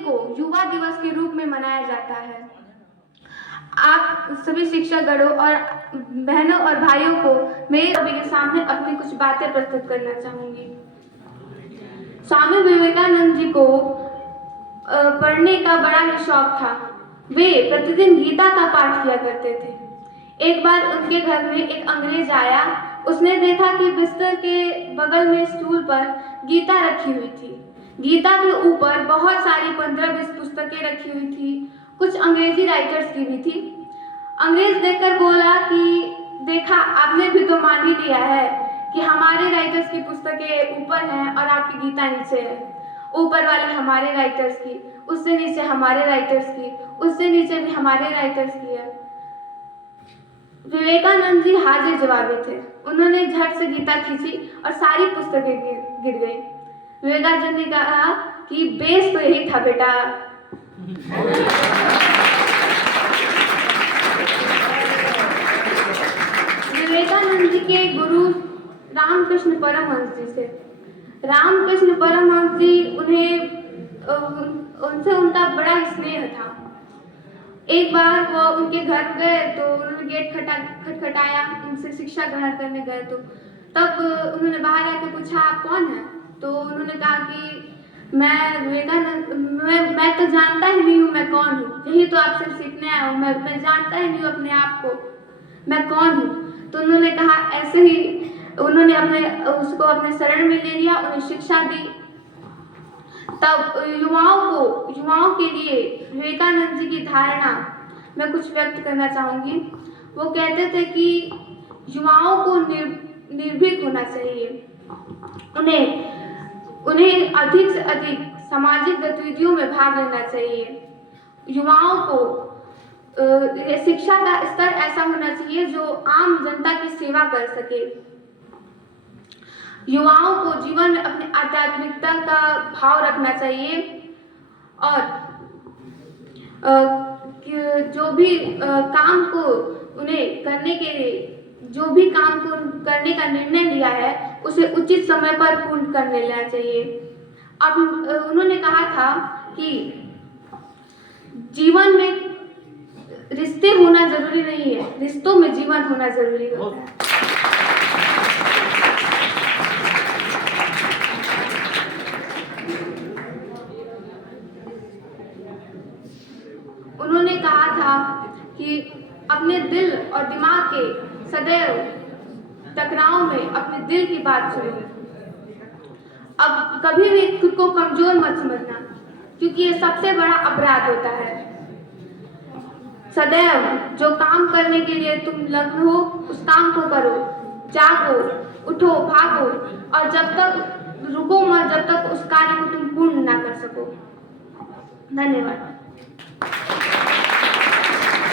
को युवा दिवस के रूप में मनाया जाता है। आप सभी शिक्षकगणों और बहनों और भाइयों को मेरे सभी के सामने अपनी कुछ बातें प्रस्तुत करना चाहूंगी। स्वामी विवेकानंद जी को पढ़ने का बड़ा ही शौक था। वे प्रतिदिन गीता का पाठ किया करते थे। एक बार उनके घर में एक अंग्रेज आया। उसने देखा कि बिस्तर के बगल में स्टूल पर गीता रखी हुई थी। गीता के ऊपर बहुत सारी 15-20 पुस्तकें रखी हुई थी, कुछ अंग्रेजी राइटर्स की भी थी। अंग्रेज देखकर बोला कि देखा, आपने भी तो मान ही लिया है कि हमारे राइटर्स की पुस्तकें ऊपर हैं और आपकी गीता नीचे है। ऊपर वाले हमारे राइटर्स की, उससे नीचे हमारे राइटर्स की, उससे नीचे भी हमारे राइटर्स की है। विवेकानंद जी हाजिर जवाबी थे। उन्होंने झट से गीता खींची और सारी पुस्तकें गिर गई। विवेकानंद ने कहा कि बेस तो यही था बेटा। विवेकानंद जी के गुरु रामकृष्ण परमहंस जी थे। रामकृष्ण परमहंस जी उनसे उनका बड़ा स्नेह था। एक बार वो उनके घर गए तो उन्होंने गेट खटखटाया, उनसे शिक्षा ग्रहण करने गए तो तब उन्होंने बाहर आकर पूछा, आप कौन हैं? तो उन्होंने कहा कि मैं विवेकानंद, मैं तो जानता ही नहीं हूँ मैं कौन हूँ, यही तो आपसे सीखने आया हूँ, मैं जानता ही नहीं हूँ अपने आप को मैं कौन हूँ। तो उन्होंने कहा, ऐसे ही उन्होंने उसको अपने शरण में ले लिया, उन्हें शिक्षा दी। तब युवाओं के लिए विवेकानंद जी की धारणा मैं कुछ व्यक्त करना चाहूंगी। वो कहते थे कि युवाओं को निर्भीक होना चाहिए, उन्हें अधिक से अधिक सामाजिक गतिविधियों में भाग लेना चाहिए। युवाओं को शिक्षा का स्तर ऐसा होना चाहिए जो आम जनता की सेवा कर सके। युवाओं को जीवन में अपनी आध्यात्मिकता का भाव रखना चाहिए और जो भी काम को उन्हें करने के लिए जो भी काम को करने का निर्णय लिया है उसे उचित समय पर पूर्ण कर लेना चाहिए। अब उन्होंने कहा था कि जीवन में रिश्ते होना जरूरी नहीं है, रिश्तों में जीवन होना जरूरी होता है। उन्होंने कहा था कि अपने दिल और दिमाग के सदैव टकराव में अपने दिल की बात सुनो। अब कभी भी खुद को कमजोर मत समझना, क्योंकि ये सबसे बड़ा अपराध होता है। सदैव जो काम करने के लिए तुम लग्न हो उस काम को करो, जागो, उठो, भागो और जब तक रुको मत जब तक उस कार्य को तुम पूर्ण ना कर सको। धन्यवाद।